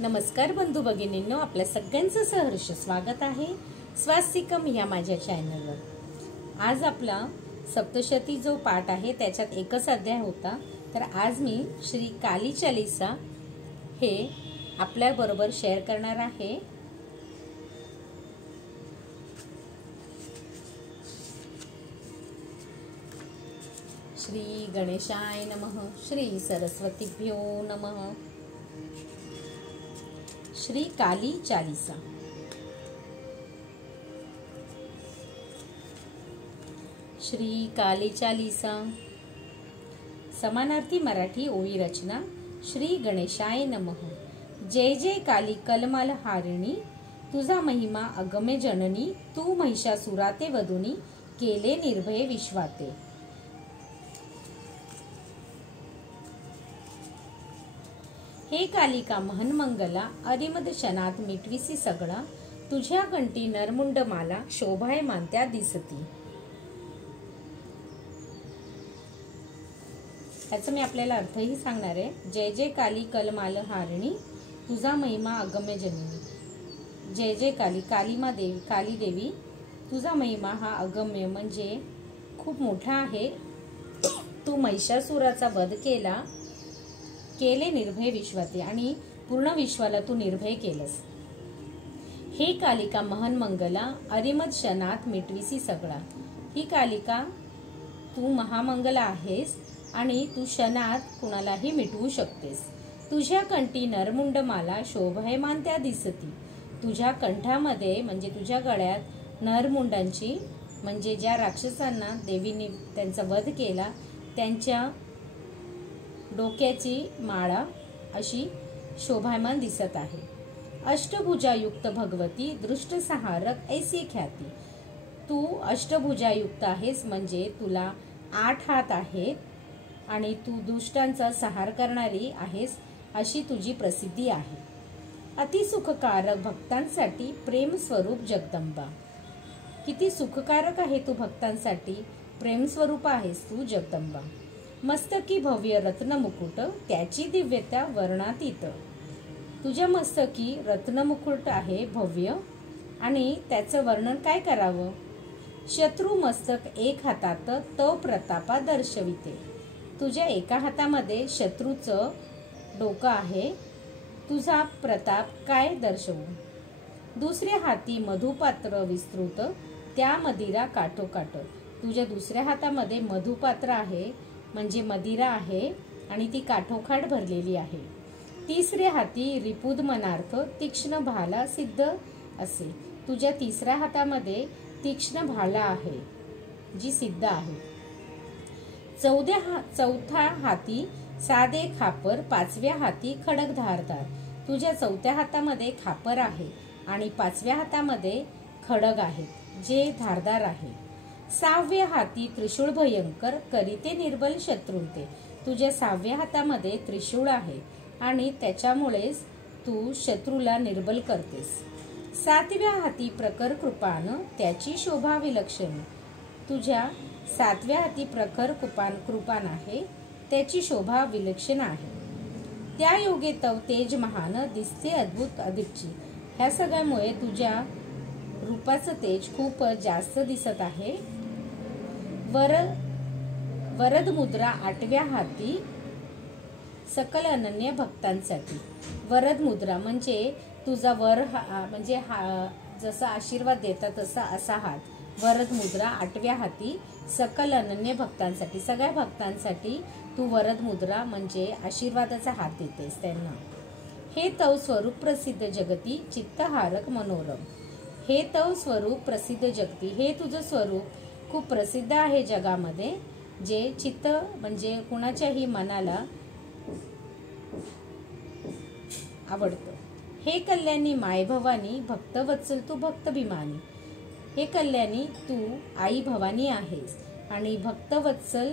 नमस्कार बंधू भगिनींनो, आपल्या सगळ्यांचं सहर्ष स्वागत आहे स्वास्तिकम या माझ्या चॅनलवर। आज आपला सप्तशती जो पाठ आहे त्याच्यात एकच अध्याय होता, तर आज मी श्री काली चालीसा हे आपल्या बरोबर शेअर करणार आहे। श्री गणेशाय नमः, श्री सरस्वतीभ्यो नमः। श्री काली चालीसा। श्री काली चालीसा समानार्थी मराठी ओळी रचना। श्री गणेशाय नमः। जय जय काली कलमाल हारिणी, तुझा महिमा अगमे जननी, तू महिषासुराते वधुनी, केले निर्भय विश्वाते। हे कालिका महन मंगला, अरिमद क्षणात मिटविसी सगळा, तुझ्या कंठी नरमुंड माला, शोभाय मानत्या दिसती। याचा मी आपल्याला अर्थही सांगणार आहे। जय जय काली कलमाल हारिणी, तुझा महिमा अगम्य जननी। जय जय काली, कालीमा देवी, काली देवी, तुझा महिमा हा अगम्य म्हणजे खूप मोठा आहे। तू महिषासुराचा वध केला, केले निर्भय विश्वाते, आणि पूर्ण विश्वाला तू निर्भय केलंस। हे कालिका महन मंगला, अरिमद क्षणात मिटविसी सगळा। ही कालिका तू महामंगला आहेस आणि तू क्षणात कुणालाही मिटवू शकतेस। तुझ्या कंठी नरमुंड माला, शोभायमान त्या दिसती। तुझ्या कंठामध्ये म्हणजे तुझ्या गळ्यात नरमुंडांची म्हणजे ज्या राक्षसांना देवीने त्यांचा वध केला त्यांच्या डोक्याची माळा अशी शोभायमान दिसत आहे। अष्टभुजायुक्त भगवती, दृष्ट संहारक ऐसी ख्याती। तू अष्टभुजायुक्त आहेस म्हणजे तुला 8 हात आहेत आणि तू दुष्टांचा संहार करणारी आहेस अशी तुझी प्रसिद्धी आहे। अति सुखकारक भक्तांसाठी प्रेम स्वरूप जगदंबा। किती सुखकारक आहे तू भक्तांसाठी, प्रेम स्वरूप आहेस तू जगदंबा। मस्तकी भव्य रत्न मुकुट, त्याची दिव्यता वर्णातीत। तुझ्या मस्तकी रत्न मुकुट आहे भव्य आणि त्याचं वर्णन काय करावं। शत्रू मस्तक एक हातात, तो प्रतापा दर्शविते। तुझ्या एका हातामध्ये शत्रूचं डोकं आहे, तुझा प्रताप काय दर्शवू। दुसऱ्या हाती मधुपात्र विस्तृत, त्या मदिरा काठोकाठ। तुझ्या दुसऱ्या हातामध्ये मधुपात्र आहे म्हणजे मदिरा आहे आणि ती काठोकाठ भरलेली आहे। तिसऱ्या हाती रिपुद मनार्थ, तीक्ष्ण भाला सिद्ध असे। तुझ्या तिसऱ्या हातामध्ये तीक्ष्ण भाला आहे जी सिद्ध आहे। चौथ्या हाती साधे खापर, पाचव्या हाती खडक धारदार। तुझ्या चौथ्या हातामध्ये खापर आहे आणि पाचव्या हातामध्ये खडग आहे जे धारदार आहे। 6व्या हाती त्रिशूळ भयंकर, करीते निर्बल शत्रुंते। तुझ्या 6व्या हातामध्ये त्रिशूळ आहे आणि त्याच्यामुळेच तू शत्रूला निर्बल करतेस। 7व्या हाती प्रखर कृपान, त्याची शोभा विलक्षण। तुझ्या 7व्या हाती प्रखर कृपान आहे, त्याची शोभा विलक्षण आहे। त्या योगे तव तेज महान, दिसते अद्भुत अधिकची। ह्या सगळ्यामुळे तुझ्या रूपाचं तेज खूप जास्त दिसत आहे। वरद मुद्रा 8व्या हाती, सकल अनन्य भक्तांसाठी। वरद मुद्रा म्हणजे तुझा वर म्हणजे जसा आशीर्वाद देतात तसा असा हात। वरद मुद्रा 8व्या हाती, सकल अनन्य भक्तांसाठी, सगळ्या भक्तांसाठी तू वरद मुद्रा म्हणजे आशीर्वादाचा हात देतेस त्यांना। हे तव स्वरूप प्रसिद्ध जगती, चित्तहारक मनोरम। हे तव स्वरूप प्रसिद्ध जगती, हे तुझं स्वरूप खूप प्रसिद्ध आहे जगामध्ये, जे चित्त म्हणजे कुणाच्याही मनाला आवडतं। हे कल्याणी माय भवानी, भक्त वत्सल तू भक्त भीमानी। हे कल्याणी तू आई भवानी आहेस आणि भक्त वत्सल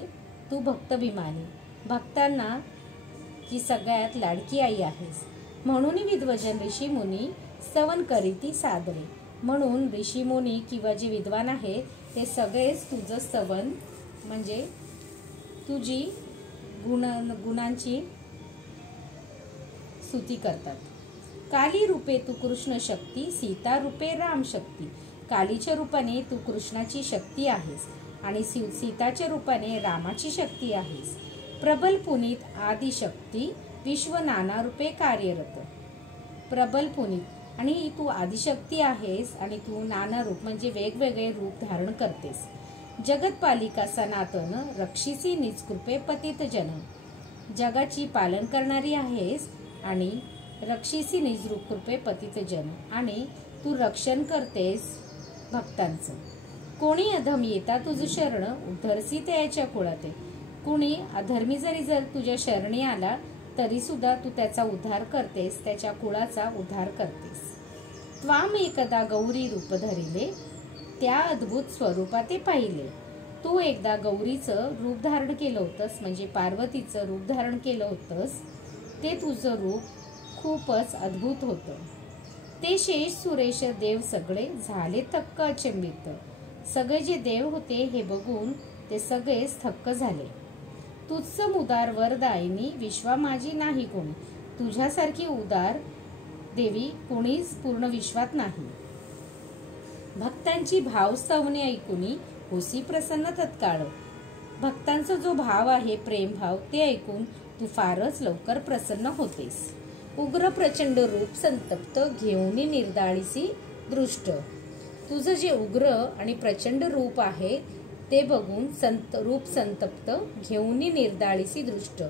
तू भक्त भीमानी, भक्तांना की सगळ्यात लाडकी आई आहेस। म्हणून विद्वजन ऋषी मुनी स्तवन करीती सादरे। म्हणून ऋषी मुनी किंवा जे विद्वान आहेत ते सगळेच तुझं स्तवन म्हणजे तुझी गुणांची स्तुती करतात। काली रूपे तू कृष्ण शक्ती, सीता रूपे राम शक्ती. कालीच्या रूपाने तू कृष्णाची शक्ती आहेस आणि सीताच्या रूपाने रामाची शक्ती आहेस. प्रबल पुनीत आदिशक्ती, विश्व नाना रूपे कार्यरत. प्रबल पुनीत आणि तू आदिशक्ती आहेस आणि तू नाना रूप म्हणजे वेगवेगळे रूप धारण करतेस. जगतपालिका सनातन, रक्षिसी निज कृपे पतित जन. जगाची पालन करणारी आहेस आणि रक्षिसी निज रूप कृपे पतित जन आणि तू रक्षण करतेस भक्तांचं. कोणी अधम येता तुझ शरण, उद्धरसी त्याच्या कुळाते. कोणी अधर्मी जर तुझ्या शरणी आला तरी सुद्धा तू त्याचा उद्धार करतेस, त्याच्या कुळाचा उद्धार करतेस. त्वाम एकदा गौरी रूप धरिले, त्या अद्भुत स्वरूपाते पाहिले. तू एकदा गौरीचं रूप धारण केलं होतंस म्हणजे पार्वतीचं रूप धारण केलं होतंस. ते तुझं रूप खूपच अद्भुत होतं. ते शेष सुरेश देव सगळे झाले थक्क अचंबित. सगळे जे देव होते हे बघून ते सगळेच थक्क झाले. तुझं उदार वरदायिनी, विश्वा माझी नाही कोणी. तुझ्यासारखी उदार देवी कोणीच पूर्ण विश्वात नाही. भक्तांची भावस्तवने ऐकूनी, होसी प्रसन्न तत्काळ. भक्तांचा जो भाव आहे, प्रेम भाव, ते ऐकून तू फारच लवकर प्रसन्न होतेस. उग्र प्रचंड रूप संतप्त, घेऊनी निर्दाळीसी दृष्ट. तुझं जे उग्र आणि प्रचंड रूप आहे ते बघून रूप संतप्त, घेऊनी निर्दाळीसी दृष्ट.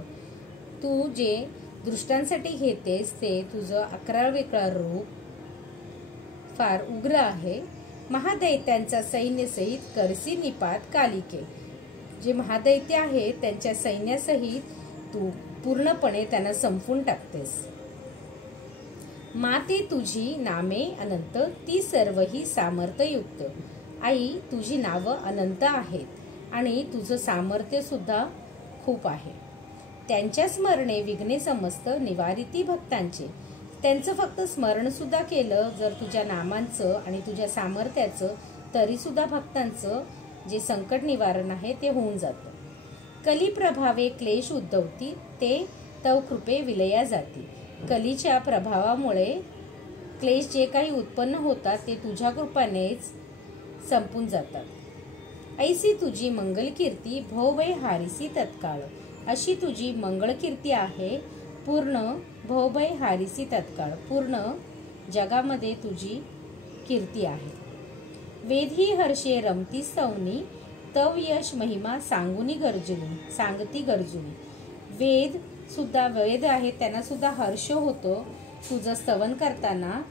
तू जे दृष्टांसाठी घेतेस ते तुझं 11 रूप फार उग्र आहे. महादैत्यांचा सैन्यसहित करसी निपात कालिके. जे महादैत्य आहेत त्यांच्या सैन्यासहित तू पूर्णपणे त्यांना संपून टाकतेस. माते तुझी नामे अनंत, ती सर्वही सामर्थ्ययुक्त. आई, तुझी नावं अनंत आहेत आणि तुझं सामर्थ्य सुद्धा खूप आहे. त्यांच्या स्मरणे विघ्ने समस्त, निवारिती भक्तांचे. त्यांचं फक्त स्मरण सुद्धा केलं जर तुझ्या नामांचं आणि तुझ्या सामर्थ्याचं, तरी सुद्धा भक्तांचं जे संकट निवारण आहे ते होऊन जातं. कली प्रभावे क्लेश उद्भवती, ते तव कृपे विलया जाती. कलीच्या प्रभावामुळे क्लेश जे काही उत्पन्न होतात ते तुझ्या कृपानेच संपून जातात. ऐसी तुझी मंगलकीर्ती, भवभय हारिसी तत्काळ. अशी तुझी मंगळकीर्ती आहे, पूर्ण भवभय हारिसी तत्काळ. पूर्ण जगामध्ये तुझी कीर्ती आहे. वेदही हर्षे रमती स्तवनी, तव यश महिमा सांगती गरजुनी. वेद आहेत त्यांना सुद्धा हर्ष होतो तुझं स्तवन करताना.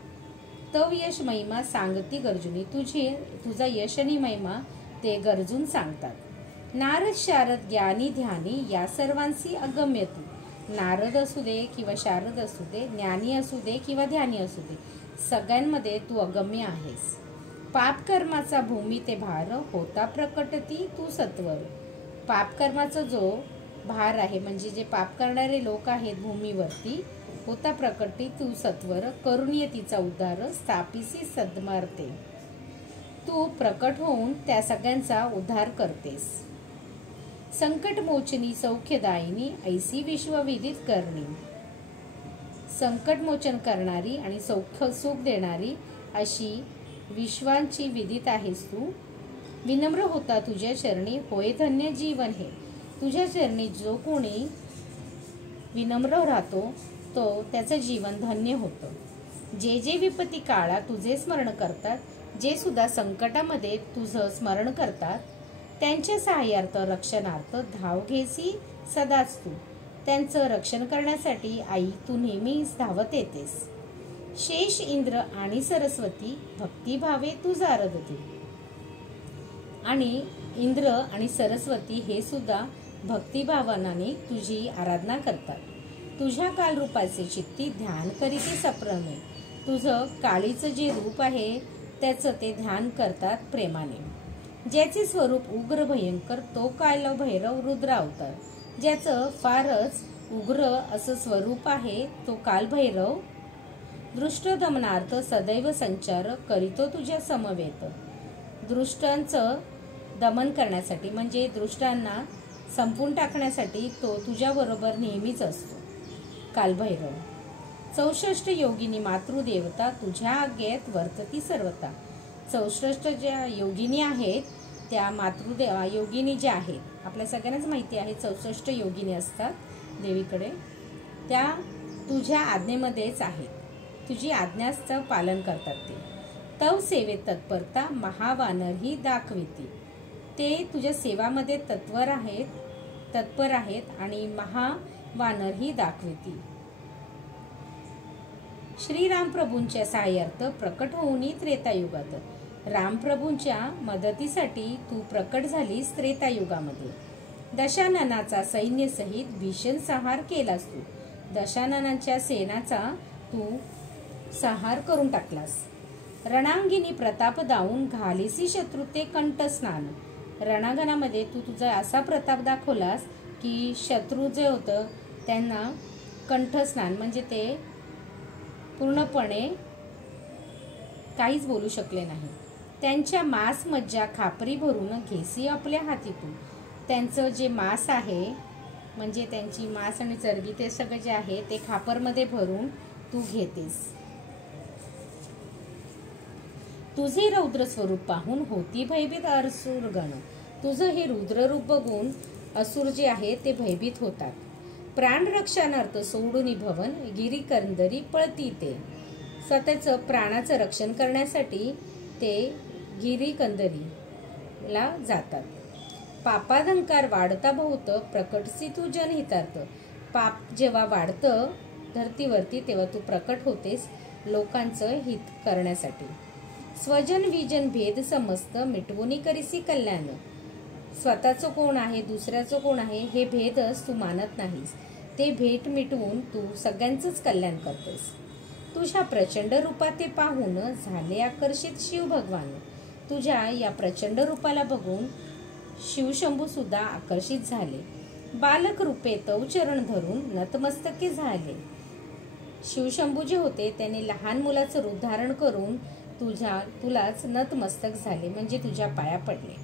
तव यश महिमा सांगती गरजुनी. तुझा यश आणि महिमा ते गरजून सांगतात. नारद शारद ज्ञानी ध्यानी, या सर्वांशी अगम्य तू. नारद असू दे किंवा शारद असू दे, ज्ञानी असू दे किंवा ध्यानी असू दे, सगळ्यांमध्ये तू अगम्य आहेस. पापकर्माचा भूमी ते भार, होता प्रकटती तू सत्वर. पापकर्माचा जो भार आहे म्हणजे जे पाप करणारे लोक आहेत भूमीवरती, होता प्रकटी तू सत्वर. करुणीय तिचा उद्धार, स्थापिसी सद्मार्थे. तू प्रकट होऊन त्या सगळ्यांचा उद्धार करतेस. संकट मोचनी सौख्यदायिनी, ऐसी विश्वविदित करणी. संकट मोचन करणारी आणि सौख्य सुख देणारी अशी विश्वांची विदित आहेस तू. विनम्र होता तुझ्या चरणी, होय धन्य जीवन हे. तुझ्या चरणी जो कोणी विनम्र राहतो तो त्याचं जीवन धन्य होतं. जे जे विपत्ती काळात तुझे स्मरण करतात, जे सुद्धा संकटामध्ये तुझं स्मरण करतात, त्यांच्या सहाय्यार्थ रक्षणार्थ धाव घेसी सदाच तू. त्यांचं रक्षण करण्यासाठी आई तू नेहमीच धावत येतेस. शेष इंद्र आणि सरस्वती, भक्तिभावे तुझा आराधती. आणि इंद्र आणि सरस्वती हे सुद्धा भक्तिभावाने तुझी आराधना करतात. तुझ्या कालरूपाचे चित्ती, ध्यान करीते सप्रमे. तुझं काळीचं जे रूप आहे त्याचं ते ध्यान करतात प्रेमाने. ज्याचे स्वरूप उग्र भयंकर, तो काल भैरव रुद्र अवतार. ज्याचं फारच उग्र असं स्वरूप आहे तो कालभैरव. दृष्ट दमनार्थ सदैव संचार, करीतो तुझ्या समवेत. दृष्टांचं दमन करण्यासाठी म्हणजे दृष्टांना संपून टाकण्यासाठी तो तुझ्या बरोबर नेहमीच असतो कालभैरव. 64 योगिनी मातृदेवता तुझ्या आज्ञेत वर्तती सर्वता. 64 ज्या योगिनी आहेत त्या योगिनी ज्या आहेत आपल्या सगळ्यांनाच माहिती आहे 64 योगिनी असतात देवीकडे, त्या तुझ्या आज्ञेमध्येच आहेत. तुझी आज्ञाचं पालन करतात. ते तव सेवेत तत्परता महावानर ही दाखविती. ते तुझ्या सेवामध्ये तत्पर आहेत आणि महावानर ही दाखविती. श्रीरामप्रभूंच्या सहाय्यार्थ प्रकट होऊनी त्रेतायुगात. रामप्रभूंच्या मदतीसाठी तू प्रकट झालीस त्रेतायुगामध्ये. दशाननाचा सैन्य सहित भीषण संहार केलास तू. दशाननाच्या सेनाचा तू संहार करून टाकलास. रणांगिनी प्रताप दावून घालीसी शत्रू ते कंठस्नान. रणांगणामध्ये तू तुझा असा प्रताप दाखवलास की शत्रू जे होतं त्यांना कंठस्नान म्हणजे ते पूर्णपणे काहीच बोलू शकले नाही. त्यांच्या मांस मज्जा खापरी भरून घेसी आपल्या हाती तू. त्यांचं जे मांस आहे म्हणजे त्यांची मांस आणि चरबी ते सगळं जे आहे ते खापरमध्ये भरून तू घेतेस. तुझे रौद्र स्वरूप पाहून होती भयभीत असुरगण. तुझं हे रुद्र रूप बघून असुर जे आहे ते भयभीत होतात. प्राण रक्षणार्थ सोडून भवन गिरीकंदरी पळती ते. स्वतःचं प्राणाचं रक्षण करण्यासाठी ते गिरीकंदरीला जातात. पापाधंकार वाढता बहुत प्रकटसी तू जनहितार्थ. पाप जेव्हा वाढतं धरतीवरती तेव्हा तू प्रकट होतेस लोकांचं हित करण्यासाठी. स्वजन विजन भेद समस्त मिटवून करीसी कल्याण. स्वतःचं कोण आहे दुसऱ्याचं कोण आहे हे भेदच तू मानत नाहीस. ते भेद मिटवून तू सगळ्यांचंच कल्याण करतेस. तुझ्या प्रचंड रूपात ते पाहून झाले आकर्षित शिव भगवान. तुझ्या या प्रचंड रूपाला बघून शिवशंभू सुद्धा आकर्षित झाले. बालक रूपे तव चरण धरून नतमस्तके झाले. शिवशंभू जे होते त्याने लहान मुलाचं रूप धारण करून तुलाच नतमस्तक झाले म्हणजे तुझ्या पाया पडले.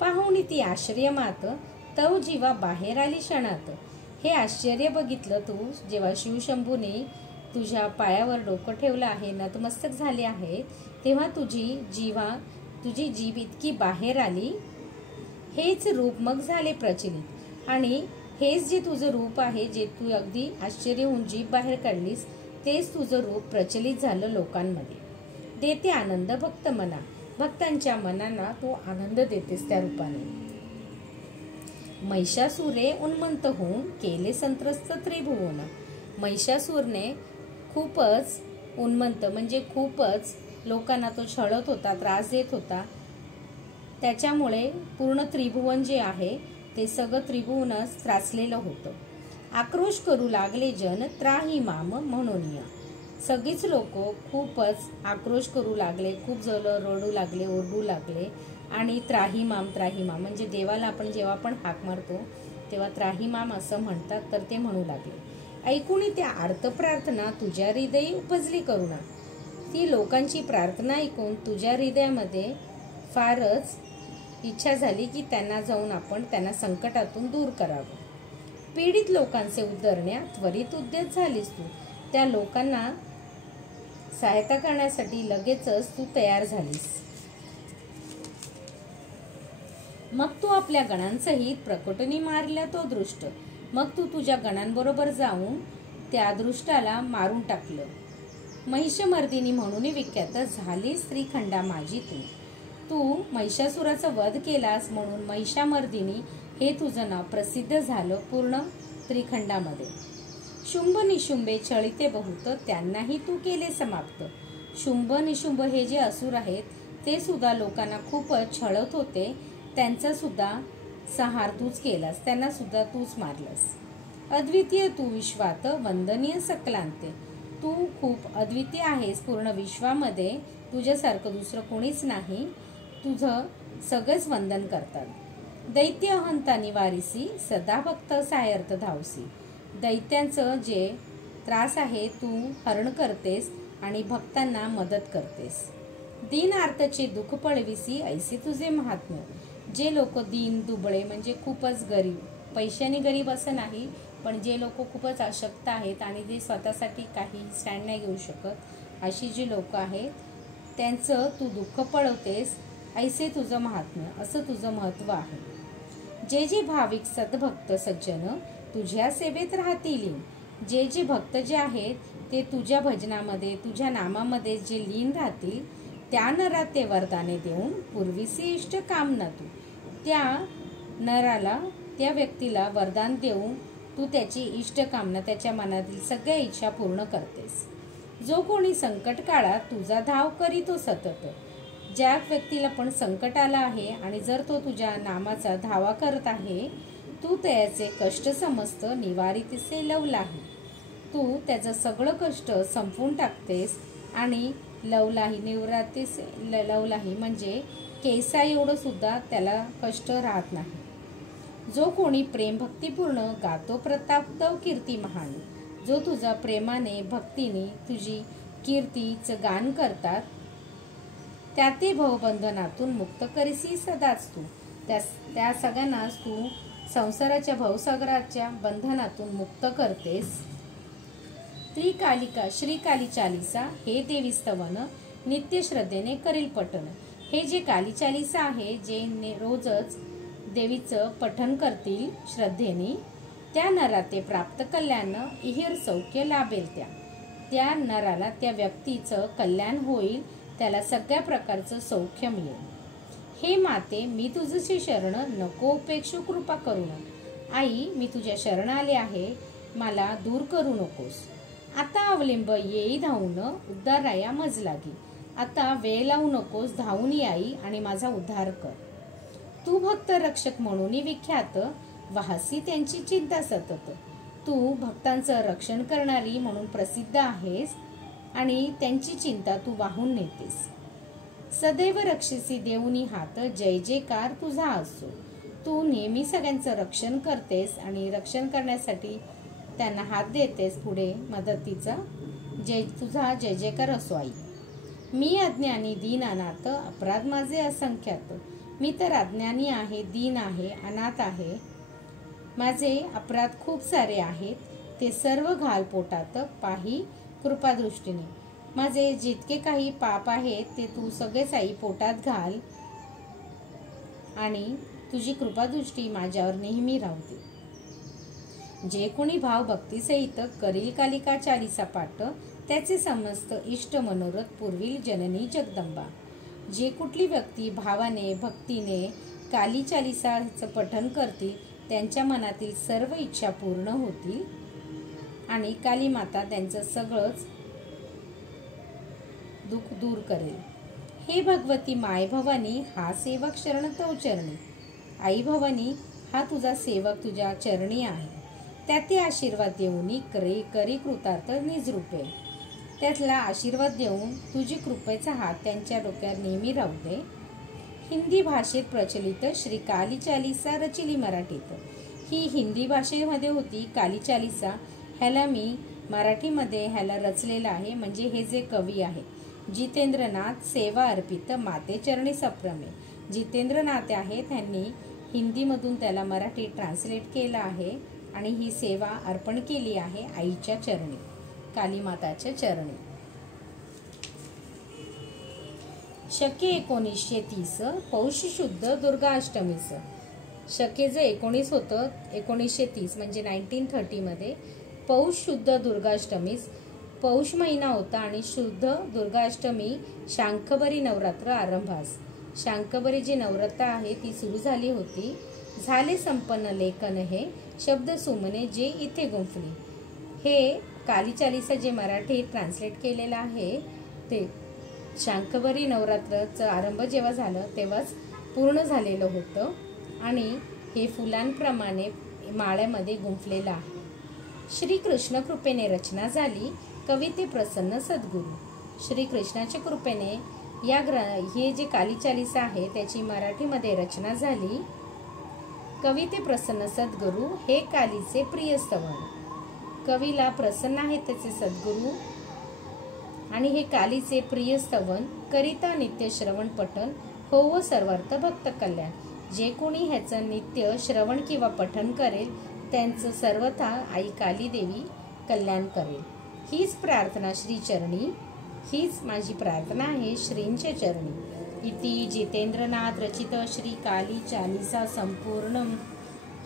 पाहुणी ती आश्चर्यमात तव जीवा बाहेर आली क्षणात. हे आश्चर्य बघितलं तू जेव्हा शिवशंभूने तुझ्या पायावर डोकं ठेवलं आहे नतमस्तक झाले आहे तेव्हा तुझी जीभ इतकी बाहेर आली. हेच रूप मग झाले प्रचलित आणि हेच जे तुझं रूप आहे जे तू अगदी आश्चर्य होऊन जीभ बाहेर काढलीस तेच तुझं रूप प्रचलित झालं लोकांमध्ये. देते आनंद भक्त मना. भक्तांच्या मनांना तू आनंद देतेस त्या रूपाने. महिषासुरे उन्मंत होऊन केले संत्रस्त त्रिभुवन. महिषासूरने खूपच उन्मंत म्हणजे खूपच लोकांना तो छळत होता त्रास देत होता. त्याच्यामुळे पूर्ण त्रिभुवन जे आहे ते सगळं त्रिभुवनच त्रासलेलं होतं. आक्रोश करू लागले जन त्राही माम म्हणून. सगळीच लोक खूपच आक्रोश करू लागले. खूप जण रडू लागले ओरडू लागले आणि त्राहीमाम म्हणजे देवाला आपण जेव्हा पण हाक मारतो तेव्हा त्राहीमाम असं म्हणतात तर ते म्हणू लागले. ऐकून त्या आर्त प्रार्थना तुझ्या हृदयी उपजली करुणा. ती लोकांची प्रार्थना ऐकून तुझ्या हृदयामध्ये फारच इच्छा झाली की त्यांना जाऊन आपण त्यांना संकटातून दूर करावं. पीडित लोकांचे उद्धरण्या त्वरित उद्यत झालीस तू. त्या लोकांना सहायता करण्यासाठी लगेचच तू तयार झालीस. मग तू आपल्या गणांसहित प्रकटनी मारला तो दृष्ट. मग तू तुझ्या गणांबरोबर जाऊन त्या दृष्टाला मारून टाकलं. महिषमर्दिनी म्हणून विख्यात झाली स्त्रीखंडा माझी तू. तू महिषासुराचा वध केलास म्हणून महिषामर्दिनी हे तुझं नाव प्रसिद्ध झालं पूर्ण त्रिखंडामध्ये. शुंभ निशुंभे छळिते बहुत त्यांनाही तू केले समाप्त. शुंभ निशुंभ हे जे असुर आहेत ते सुद्धा लोकांना खूपच छळत होते. त्यांचा सुद्धा संहार तूच केलास. त्यांना सुद्धा तूच मारलंस. अद्वितीय तू विश्वात वंदनीय सकलांते. तू खूप अद्वितीय आहेस पूर्ण विश्वामध्ये. तुझ्यासारखं दुसरं कोणीच नाही. तुझं सगळेच वंदन करतात. दैत्य अहंता निवारिसी सदा भक्त सायर्थ धावसी. दैत्यांचं जे त्रास आहे तू हरण करतेस आणि भक्तांना मदत करतेस. दीन आर्तचे दुःख पळविसी ऐसे तुझे महात्म्य. जे लोक दीन दुबळे म्हणजे खूपच गरीब पैशाने गरीब असं नाही पण जे लोक खूपच अशक्त आहेत आणि जे स्वतःसाठी काही स्टँड नाही घेऊ शकत अशी जी लोक आहेत त्यांचं तू दुःख पळवतेस, ऐसे तुझं महात्म्य, असं तुझं महत्त्व आहे. जे जे भाविक सद्भक्त सज्जन तुझ्या सेवेत राहतील, जे जे भक्त जे आहेत ते तुझ्या भजनामध्ये तुझ्या नामामध्ये जे लीन राहतील त्या नरात ते वरदाने देऊन पूर्वीसी इष्ट कामना तू त्या नराला त्या व्यक्तीला वरदान देऊन तू त्याची इष्टकामना त्याच्या मनातील सगळ्या इच्छा पूर्ण करतेस. जो कोणी संकट काळात तुझा धाव करीतो सतत, ज्या व्यक्तीला पण संकट आलं आहे आणि जर तो तुझ्या नामाचा धावा करत आहे तू त्याचे कष्ट समस्त निवारितसे लवलाही, तू त्याचं सगळं कष्ट संपवून टाकतेस आणि लवलाही निवृत्तीस लवलाही म्हणजे केसा एवढं सुद्धा त्याला कष्ट राहत नाही. जो कोणी प्रेम भक्तिपूर्ण गातो प्रताप तव कीर्ती महान, जो तुझा प्रेमाने भक्तीने तुझी कीर्तीचं गान करतात त्या ते भवबंधनातून मुक्त करीसी सदाच तू, त्या सगळ्यांनाच तू संसाराच्या भवसागराच्या बंधनातून मुक्त करतेस. त्रिकालिका श्री काली चालिसा हे देवी स्तवन नित्य श्रद्धेने करील पठण. हे जे काली चालिसा आहे जे रोजच देवीचं पठण करतील श्रद्धेने त्या नराला ते प्राप्त कल्याण इहिर सौख्य लाभेल. त्या नराला त्या व्यक्तीचं कल्याण होईल, त्याला सगळ्या प्रकारचं सौख्य मिळेल. हे माते मी तुझे शरण नको उपेक्षू कृपा करून. आई मी तुझ्या शरण आले आहे, मला दूर करू नकोस. आता अवलिंब येई धावून उद्धाराया मज लागी, आता वेळ लावू नकोस, धावून याई आणि माझा उद्धार कर. तू भक्त रक्षक म्हणून विख्यात, वाहसी त्यांची चिंता सतत. तू भक्तांचं रक्षण करणारी म्हणून प्रसिद्ध आहेस आणि त्यांची चिंता तू वाहून नेतेस. सदैव रक्षसी देऊनी हात, जय जयकार तुझा असो. तू नेहमी सगळ्यांचं रक्षण करतेस आणि रक्षण करण्यासाठी त्यांना हात देतेस पुढे मदतीचा. तुझा जय जयकार असो आई. मी अज्ञानी दीन अनाथ, अपराध माझे असंख्यात. मी तर अज्ञानी आहे, दीन आहे, अनाथ आहे, माझे अपराध खूप सारे आहेत, ते सर्व घाल पोटात पाही कृपादृष्टीने. माझे जितके काही पाप आहेत ते तू सगळेच आई पोटात घाल आणि तुझी कृपादृष्टी माझ्यावर नेहमी राहू दे. जे कोणी भाव भक्तीसहित करील कालिका चालिसा पाठ, त्याचे समस्त इष्ट मनोरथ पुरविल जननी जगदंबा. जे कुठली व्यक्ती भावाने भक्तीने काली चालिसाचं पठण करतील त्यांच्या मनातील सर्व इच्छा पूर्ण होतील आणि काली माता त्यांचं सगळंच दुःख दूर करेल. हे भगवती माय भवानी हा सेवक शरण तव चरणी. आई भवानी हा तुझा सेवक तुझ्या चरणी आहे, त्याते आशीर्वाद देऊन करी कृतार्थ निज रूपे. त्यातला आशीर्वाद देऊन तुझी कृपेचा हात त्यांच्या डोक्यावर नेहमी राहू दे. हिंदी भाषेत प्रचलित श्री काली चालिसा रचिली मराठीत. ही हिंदी भाषेमध्ये होती काली चालिसा, ह्याला मी मराठीमध्ये ह्याला रचलेलं आहे. म्हणजे हे जे कवी आहेत जितेंद्रनाथ सेवा अर्पित माते चरणी सप्रमे. जितेंद्रनाथ आहेत, त्यांनी हिंदीमधून त्याला मराठी ट्रान्सलेट केलं आहे आणि ही सेवा अर्पण केली आहे आईच्या चरणी, काली माताच्या चरणी. शके 1930 पौष शुद्ध दुर्गाष्टमीच. शके जे 19 होतं 1930 म्हणजे 1930 मध्ये पौष शुद्ध दुर्गाष्टमीस. पौष महिना होता आणि शुद्ध दुर्गाष्टमी शांखबरी नवरात्र आरंभास. शांखबरी जी नवरात्र आहे ती सुरू झाली होती. झाले संपन्न लेखन हे शब्द सुमने जे इथे गुंफली. हे काली चालिसा जे मराठी ट्रान्सलेट केलेलं आहे ते शांखबरी नवरात्रचा आरंभ जेव्हा झालं तेव्हाच पूर्ण झालेलं होतं आणि हे फुलांप्रमाणे माळ्यामध्ये गुंफलेलं आहे. श्री कृष्ण कृपेने रचना झाली कविते प्रसन्न सद्गुरू. श्री कृष्णाच्या कृपेने हे जे काली चालिसा आहे त्याची मराठीमध्ये रचना झाली. कविते प्रसन्न सद्गुरू हे कालीचे प्रिय स्तवन. कवीला प्रसन्न आहे त्याचे सद्गुरू आणि हे कालीचे प्रिय स्तवन करिता नित्य श्रवण पठण होव सर्वार्थ भक्त कल्याण. जे कोणी ह्याचं नित्य श्रवण किंवा पठण करेल त्यांचं सर्वथा आई काली देवी कल्याण करेल. हीच प्रार्थना श्रीचरणी, हीच माझी प्रार्थना आहे श्रींच्या चरणी. इति जितेंद्रनाथ रचित श्री काली चालीसा संपूर्णम.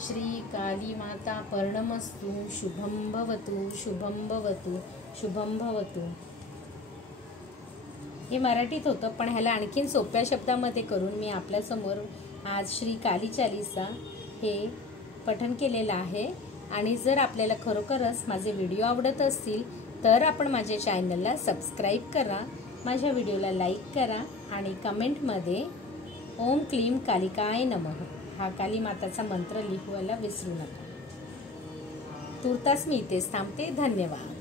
श्री काली माता पर्णमस्तु. शुभम भवतु, शुभम भवतु, शुभम भवतु. हे मराठीत होतं, पण ह्याला आणखीन सोप्या शब्दामध्ये करून मी आपल्यासमोर आज श्री काली चालीसा हे पठण केलेलं आहे. आणि जर आपल्याला खरोखरच माझे व्हिडिओ आवडत असतील तर आपण माझ्या चॅनलला सबस्क्राईब करा, माझ्या व्हिडिओला लाईक करा आणि कमेंटमध्ये ओम क्लीम कालिकाय नमः हा काली माताचा मंत्र लिहायला विसरू नका. तूर्तास मी इथेच थांबते. धन्यवाद.